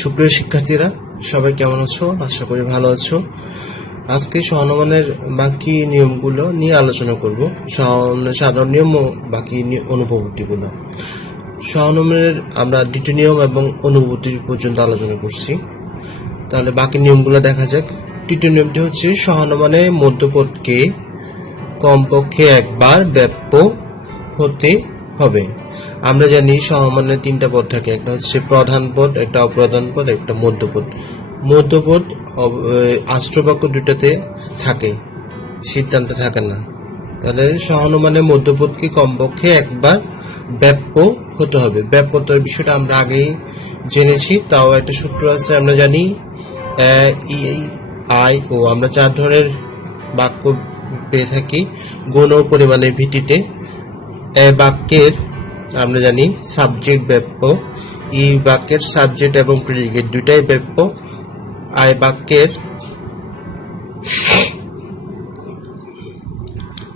সুপ্রিয় শিক্ষার্থীরা, সবাই কেমন আছো? আশা করি ভালো আছো। আজকে সহানুমানের বাকি নিয়মগুলো নিয়ে আলোচনা করব। সাধারণ নিয়ম ও বাকি অনুভূতিগুলো। সহানুমানের আমরা দ্বিতীয় নিয়ম এবং অনুভূতি পর্যন্ত আলোচনা করছি। তাহলে বাকি নিয়মগুলো দেখা যাক। তৃতীয় নিয়মটি হচ্ছে সহানুমানে মধ্যপদকে কমপক্ষে একবার ব্যাপ্য হতে হবে। আমরা জানি সহমানের তিনটা পদ থাকে, একটা হচ্ছে প্রধান পদ, একটা অপ্রধান পদ, একটা মধ্যপদ। মধ্যপদ আশ্রবাক্য দুটাতে থাকে, সিদ্ধান্তে থাকে না। তাহলে সহানুমানে মধ্যপদকে কমপক্ষে একবার ব্যাপ্য হতে হবে। ব্যাপ্যতার বিষয়টা আমরা আগেই জেনেছি, তাও একটা সূত্র আছে। আমরা জানি আই ও আমরা 4 ধরনের বাক্য পেয়ে থাকি গুণ ও পরিমাণের ভিত্তিতে। বাক্যের আমরা জানি সাবজেক্ট ব্যাপ্য, ই বাক্যের সাবজেক্ট এবং প্রেডিকেট দুইটাই ব্যাপ্য, আই বাক্যের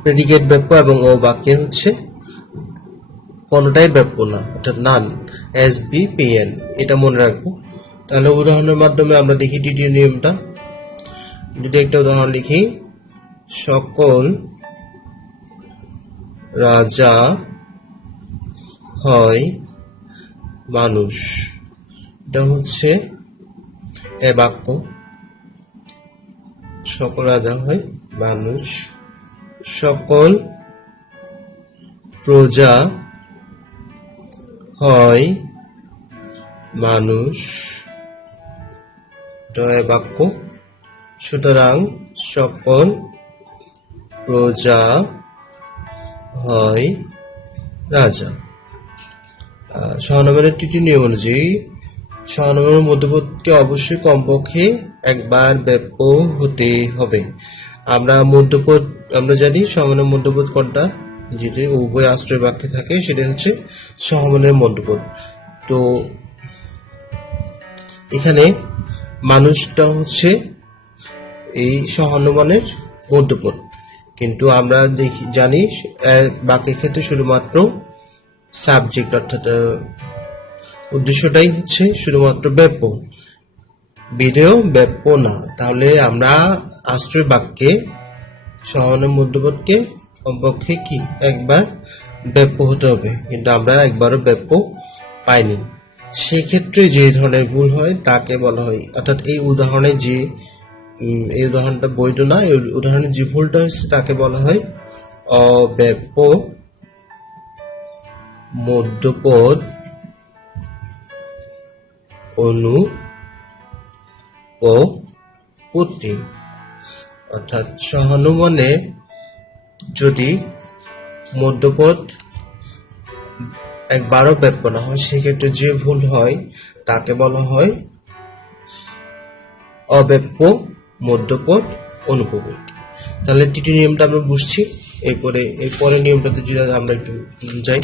প্রেডিকেট ব্যাপ্য এবং ও বাক্যের হচ্ছে কোনটাই ব্যাপ্য না, অর্থাৎ নান, এস বি পি এন। এটা মনে রাখবো। তাহলে উদাহরণের মাধ্যমে আমরা দেখি দ্বিতীয় নিয়মটা। যদি একটা উদাহরণ লিখি, সকল রাজা হয় মানুষ, এটা হচ্ছে এ বাক্য। সকল রাজা হয় মানুষ, সকল প্রজা হয় মানুষ, এটা এ বাক্য। সুতরাং সকল প্রজা হয় রাজা। সহানুমানের তৃতীয় নিয়ম অনুযায়ী সহানুমানের মধ্যপদকে অবশ্যই কমপক্ষে একবার ব্যাপ্য হতে হবে। আমরা জানি সহানুমানের মধ্যপদ কোনটা, যেটি উভয় আশ্রয় বাক্যে থাকে, সেটা হচ্ছে সহানুমানের মধ্যপদ। তো এখানে মানুষটা হচ্ছে এই সহানুমানের মধ্যপদ, কিন্তু আমরা জানি বাক্যের ক্ষেত্রে শুধুমাত্র সাবজেক্ট অর্থাৎ উদ্দেশ্যটাই হচ্ছে শুধুমাত্র ব্যাপ্য, বিধেয় ব্যাপ্য না। তাহলে আমরা আশ্রয় বাক্যে সহানুমানের মধ্যপদকে কমপক্ষে কি একবার ব্যাপ্য হতে হবে, কিন্তু আমরা একবারও ব্যাপ্য পাইনি। সেক্ষেত্রে যে ধরনের ভুল হয় তাকে বলা হয়, অর্থাৎ এই উদাহরণটা বৈধ না, এই উদাহরণে যে ভুলটা হচ্ছে তাকে বলা হয় অব্যাপ্য মধ্যপদ অনুপত্তি। অর্থাৎ সহানুমানে যদি মধ্যপদ একবারও ব্যাপ্য না হয়, সেক্ষেত্রে যে ভুল হয় তাকে বলা হয় অব্যাপ্য মধ্যপদ অনুপপত্তি। তাহলে তৃতীয় নিয়মটা আমরা বুঝছি। এই পরের নিয়মটাতে যদি আমরা একটু যাই,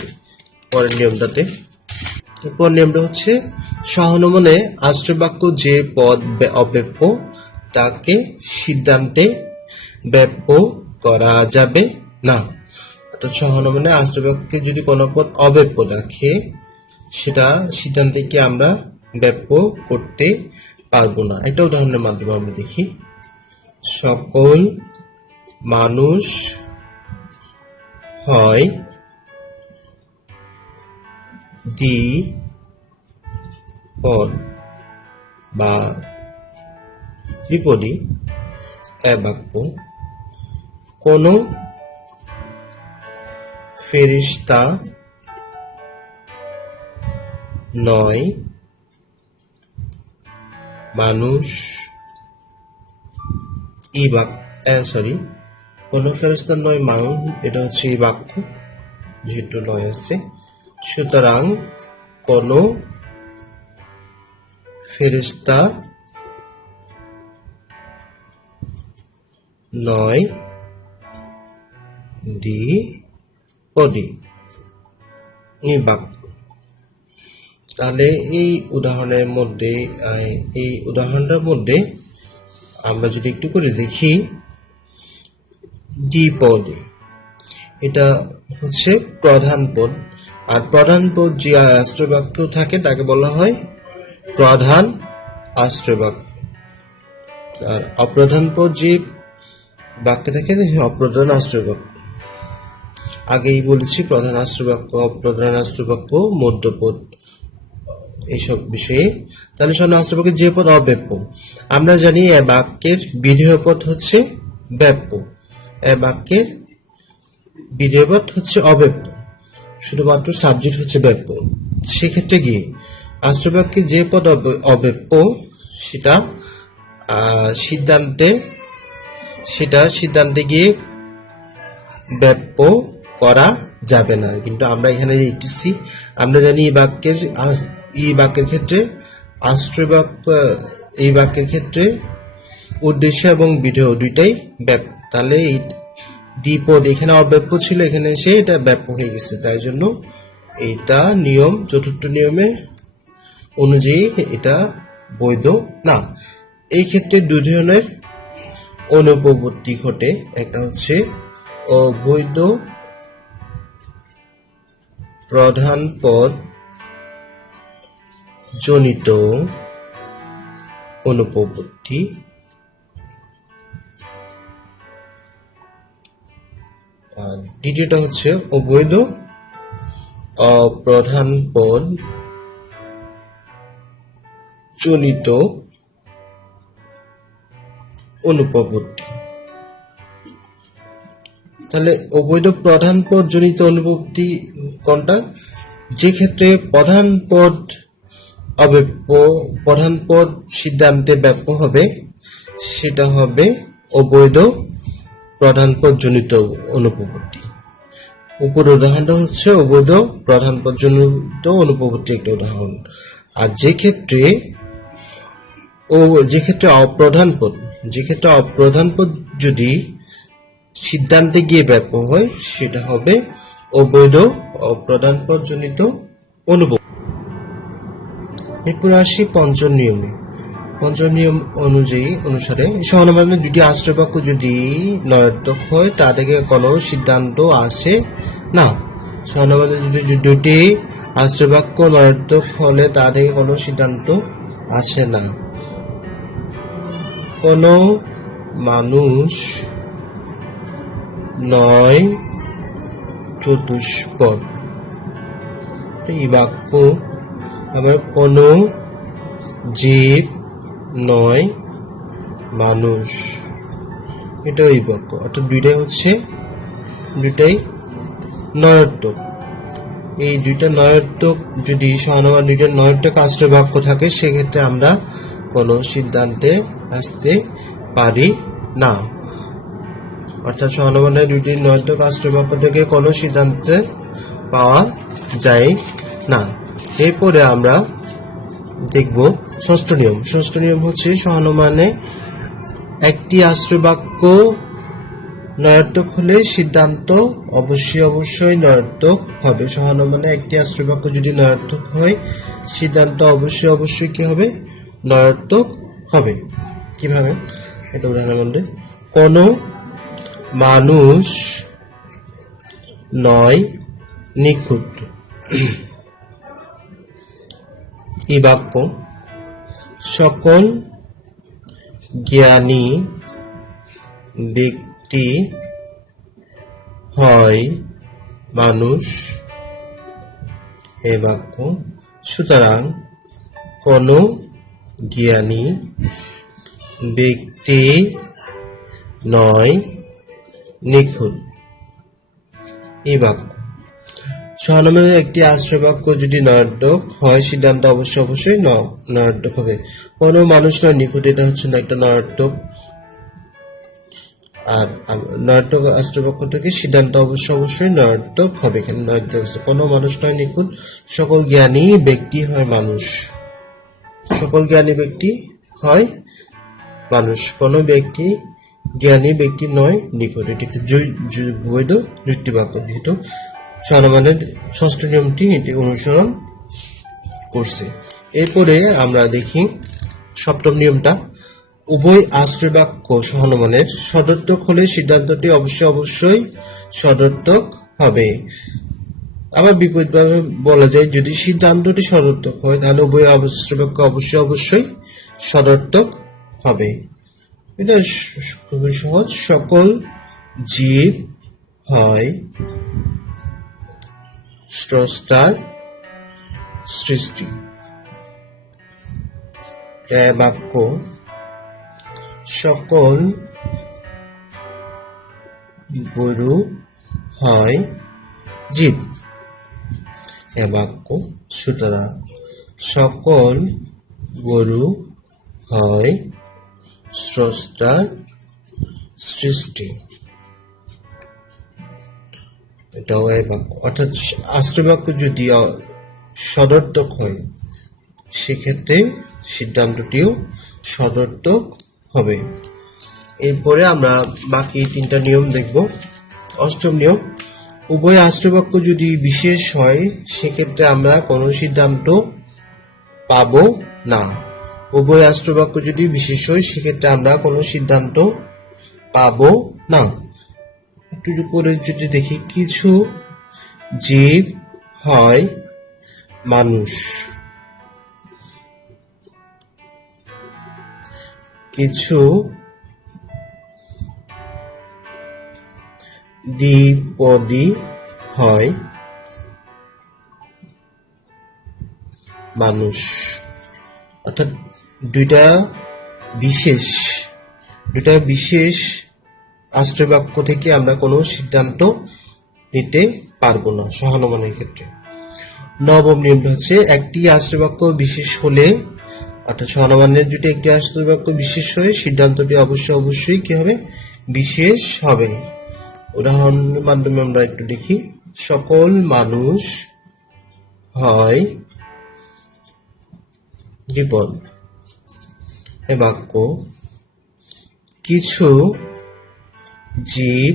পরের নিয়মটাতে। পরের নিয়মটা হচ্ছে সহানুমানে আশ্রয় বাক্য যে পদ অব্যাপ্য তাকে সিদ্ধান্তে ব্যাপ্য করা যাবে না। অর্থাৎ সহানুমানে আশ্রয় বাক্যে যদি কোনো পদ অব্যাপ্য থাকে, সেটা সিদ্ধান্তে কি আমরা ব্যাপ্য করতে পারবো না। একটা উদাহরণের মাধ্যমে আমরা দেখি, সকল মানুষ হয় দ্বিপদ বা বিপদী এ বাক্য। কোন ফেরেশতা নয় মানুষ, কোন ফেরেশতা নয় মানুষ, এটা হচ্ছে এই বাক্য, যেহেতু নয় আছে। সুতরাং কোন ফেরেশতা নয় দ্বিপদী এই বাক্য। তাহলে এই উদাহরণটার মধ্যে আমরা যদি একটু করে দেখি, দ্বিপদী এটা হচ্ছে প্রধান পদ, আর প্রধান পদ যে আশ্রয় বাক্য থাকে তাকে বলা হয় প্রধান আশ্রয় বাক্য। আর অপ্রধান পদ যে বাক্যে থাকে অপ্রধান আশ্রয় বাক্য। আগেই বলেছি প্রধান আশ্রয় বাক্য, অপ্রধান আশ্রয় বাক্য, মধ্যপদ এইসব বিষয়ে। তাহলে শোনো, আশ্রয় বাক্যের যে পদ অব্যপ্য। আমরা জানি এ বাক্যের বিধেয় পদ হচ্ছে ব্যাপ্য, এ বাক্যের বিধেয় পদ হচ্ছে অব্যপ্য, শুধুমাত্র সাবজেক্ট হচ্ছে ব্যাপ্য। সেক্ষেত্রে কি আশ্রয় বাক্যের যে পদ অব্যপ্য সেটা সিদ্ধান্তে গিয়ে ব্যাপ্য করা যাবে না। কিন্তু আমরা এখানে লিখতেছি, আমরা জানি এই বাক্যের ক্ষেত্রে আশ্রয় বাক্য, এই বাক্যের ক্ষেত্রে উদ্দেশ্য এবং বিধেয় দুইটাই ব্যাপ্য। তাহলে এই দ্বিপদ এখানে অব্যাপ্য ছিল, এখানে এসে এটা ব্যাপ্য হয়ে গেছে। তাই জন্য এটা নিয়ম, চতুর্থ নিয়মে অনুযায়ী এটা বৈধ না। এই ক্ষেত্রে দুই ধরনের অনুপপত্তি ঘটে। একটা হচ্ছে অবৈধ প্রধান পদ জনিত অনুপপত্তি, আর দ্বিতীয়টা হচ্ছে অবৈধ অপ্রধান পদ জনিত অনুপপত্তি। তাহলে অবৈধ প্রধান পদ জনিত অনুপপত্তি কোনটা? যে ক্ষেত্রে প্রধান পদ অব্যপ্য, প্রধান পদ সিদ্ধান্তে ব্যাপ্য হবে, সেটা হবে অবৈধ প্রধান পদ জনিত অনুপপত্তি। উপর উদাহরণটা হচ্ছে অবৈধ প্রধান পদ জনিত অনুপপত্তি একটা উদাহরণ। আর যে ক্ষেত্রে অপ্রধান পদ যদি সিদ্ধান্তে গিয়ে ব্যাপ্য হয়, সেটা হবে অবৈধ অপ্রধান পদ জনিত অনুপপত্তি। এরপর আসি পঞ্চম নিয়মে। পঞ্চম নিয়ম অনুসারে সহনবাদের দুটি আশ্রয় বাক্য যদি নয়ার্থক হয়, তা থেকে কোনো সিদ্ধান্ত আসে না। সহনবাদের যদি দুটি আশ্রয় বাক্য নয়ার্থক হলে তা থেকে কোনো সিদ্ধান্ত আসে না। কোনো মানুষ নয় চতুষ্পদ, এই বাক্য। আবার কোনো জীব নয় মানুষ, এটা ওই বাক্য। অর্থাৎ দুইটাই নয়ার্থক। এই দুইটা নয়ার্থক যদি সহনবাদ দুইটা নয়ার্থক আশ্রয় বাক্য থাকে, সেক্ষেত্রে আমরা কোনো সিদ্ধান্তে আসতে পারি না। অর্থাৎ সহনবাদের দুইটি নয়ার্থক আশ্রয় বাক্য থেকে কোনো সিদ্ধান্তে পাওয়া যায় না। এরপরে আমরা দেখব ষষ্ঠ নিয়ম। ষষ্ঠ নিয়ম হচ্ছে সহনমানে একটি আশ্রয় বাক্য নয়ার্থক হলে সিদ্ধান্ত অবশ্যই নয়ার্থক হবে। সহনমানে একটি আশ্রয় বাক্য যদি নয়ার্থক হয়, সিদ্ধান্ত অবশ্যই কি হবে? নয়ার্থক হবে। কিভাবে? এটা উদাহরণ বলতে, কোনো মানুষ নয় নিখুঁত, এই বাক্য সকল জ্ঞানী ব্যক্তি হয় মানুষ, এ বাক্য। সুতরাং কোনো জ্ঞানী ব্যক্তি নয় নিখুঁত, এই বাক্য। সহনমানের একটি আশ্রয় বাক্য যদি নয়ার্থক হয়, সিদ্ধান্ত অবশ্যই নয়ার্থক হবে। কোনো মানুষ নয় নিখুঁত, এটা হচ্ছে না একটা নয়ার্থক। আর নয়ার্থক আশ্রয় বাক্য থেকে সিদ্ধান্ত অবশ্যই নয়ার্থক হবে। এখানে নয়ার্থক আছে, কোনো মানুষ নয় নিখুঁত, সকল জ্ঞানী ব্যক্তি হয় মানুষ। সকল জ্ঞানী ব্যক্তি হয় মানুষ, কোনো ব্যক্তি জ্ঞানী ব্যক্তি নয় নিখুঁত। এটি একটি বৈধ যুক্তি বাক্য, যেহেতু সহনমানের ষষ্ঠ নিয়মটি এটি অনুসরণ করছে। এরপরে আমরা দেখি সপ্তম নিয়মটা। উভয় আশ্রয় বাক্য সহনমানের সদর্থক হলে সিদ্ধান্তটি অবশ্যই সদর্থক হবে। আবার বিপরীতভাবে বলা যায়, যদি সিদ্ধান্তটি সদর্থক হয় তাহলে উভয় আশ্রয় বাক্য অবশ্যই সদর্থক হবে। এটা খুবই সহজ। সকল জীব হয় স্রষ্টার সৃষ্টি। বাক্য সকল গরু হয় জীব। বাক্য সুতরাং সকল গরু হয় স্রষ্টার সৃষ্টি। এটাও বাক্য। অর্থাৎ আশ্রয় বাক্য যদি সদর্থক হয় সেক্ষেত্রে সিদ্ধান্তটিও সদর্থক হবে। এরপরে আমরা বাকি 3টা নিয়ম দেখব। অষ্টম নিয়ম, উভয় আশ্রয় বাক্য যদি বিশেষ হয় সেক্ষেত্রে আমরা কোনো সিদ্ধান্ত পাব না। উভয় আশ্রয় বাক্য যদি বিশেষ হয় সেক্ষেত্রে আমরা কোনো সিদ্ধান্ত পাব না। একটু করে যদি দেখি, কিছু জীব হয় মানুষ। কিছু দ্বিপদী হয় মানুষ। অর্থাৎ দুইটা বিশেষ আশ্রয় বাক্য থেকে আমরা কোনো সিদ্ধান্ত নিতে পারবো না সহানুমানের ক্ষেত্রে। নবম নিয়মটা হচ্ছে, একটি আশ্রয় বাক্য বিশেষ হলে, অর্থাৎ সহানুমানের যদি একটি আশ্রয় বাক্য বিশেষ হয় সিদ্ধান্তটি অবশ্যই কি হবে? বিশেষ হবে। উদাহরণের মাধ্যমে আমরা একটু দেখি। সকল মানুষ হয় বিপদ। এ বাক্য কিছু জীব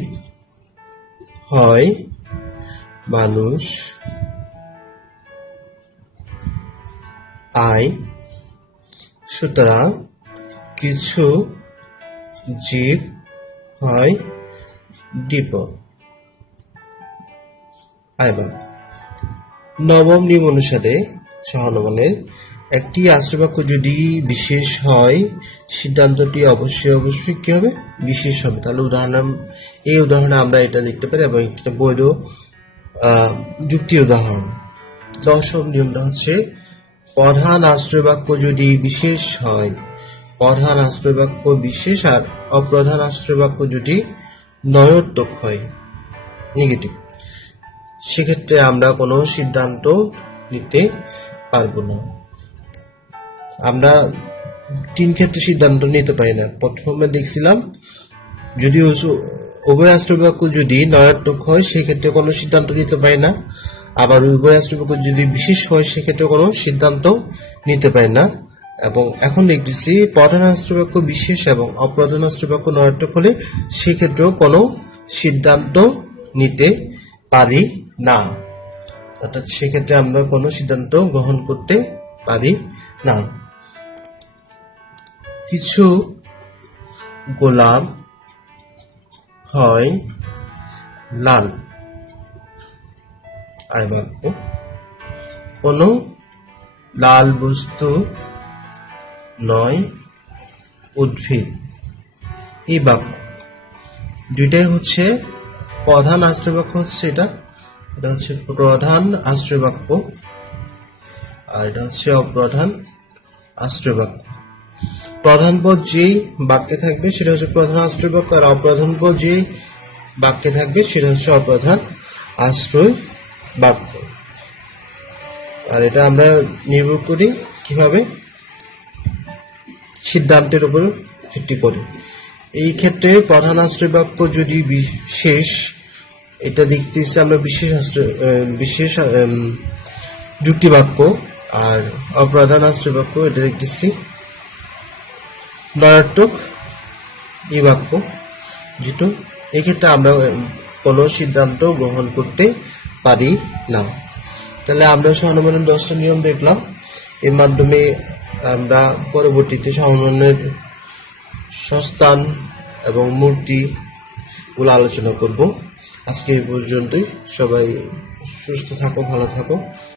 হয় মানুষ আয়। সুতরাং কিছু জীব হয় বিপদ। নবম নিয়ম অনুসারে সহানুমানের একটি আশ্রয় বাক্য যদি বিশেষ হয় সিদ্ধান্তটি অবশ্যই কি হবে? বিশেষ হবে। তাহলে এই উদাহরণে আমরা এটা দেখতে পারি এবং একটা বৈধ যুক্তির উদাহরণ। দশম নিয়মটা হচ্ছে, প্রধান আশ্রয় বাক্য যদি বিশেষ হয়, প্রধান আশ্রয় বাক্য বিশেষ আর অপ্রধান আশ্রয় বাক্য যদি নয়োর্থক হয়, নেগেটিভ, সেক্ষেত্রে আমরা কোনো সিদ্ধান্ত নিতে পারবো না। আমরা 3 ক্ষেত্রে সিদ্ধান্ত নিতে পারি না। প্রথমে দেখছিলাম, যদি উভয় আশ্রয় বাক্য যদি নয়ার্থক হয় সেক্ষেত্রে কোনো সিদ্ধান্ত নিতে পারি না। আবার উভয় আশ্রয় বাক্য যদি বিশেষ হয় সেক্ষেত্রে কোনো সিদ্ধান্ত নিতে পারি না। এবং এখন দেখতেছি প্রধান আশ্রয় বাক্য বিশেষ এবং অপ্রধান আশ্রয় বাক্য নয়ার্থক হলে সেক্ষেত্রেও কোনো সিদ্ধান্ত নিতে পারি না। অর্থাৎ সেক্ষেত্রে আমরা কোনো সিদ্ধান্ত গ্রহণ করতে পারি না। কিছু গোলাপ হয় লাল। বাক্য কোনো লাল বস্তু নয় উদ্ভিদ। এই বাক্য দুইটাই হচ্ছে প্রধান আশ্রয় বাক্য, হচ্ছে এটা হচ্ছে প্রধান আশ্রয় বাক্য আর এটা হচ্ছে অপ্রধান আশ্রয় বাক্য। প্রধান পদ যেই বাক্যে থাকবে সেটা হচ্ছে প্রধান আশ্রয় বাক্য, আর অপ্রধান পদ যেই বাক্যে থাকবে সেটা হচ্ছে অপ্রধান আশ্রয় বাক্য। আর এটা আমরা নির্ভর করি কিভাবে? সিদ্ধান্তের উপর ভিত্তি করে। এই ক্ষেত্রে প্রধান আশ্রয় বাক্য যদি বিশেষ, এটা দেখতেছি আমরা বিশেষ যুক্তি বাক্য, আর অপ্রধান আশ্রয় বাক্য এটা দেখতেছি নয়ার্থক এই বাক্য যেটা। এক্ষেত্রে আমরা কোনো সিদ্ধান্ত গ্রহণ করতে পারি না। তাহলে আমরা সহানুমানের 10টা নিয়ম দেখলাম। এর মাধ্যমে আমরা পরবর্তীতে সহানুমানের সংস্থান এবং মূর্তিগুলো আলোচনা করব। আজকে এই পর্যন্তই। সবাই সুস্থ থাকো, ভালো থাকো।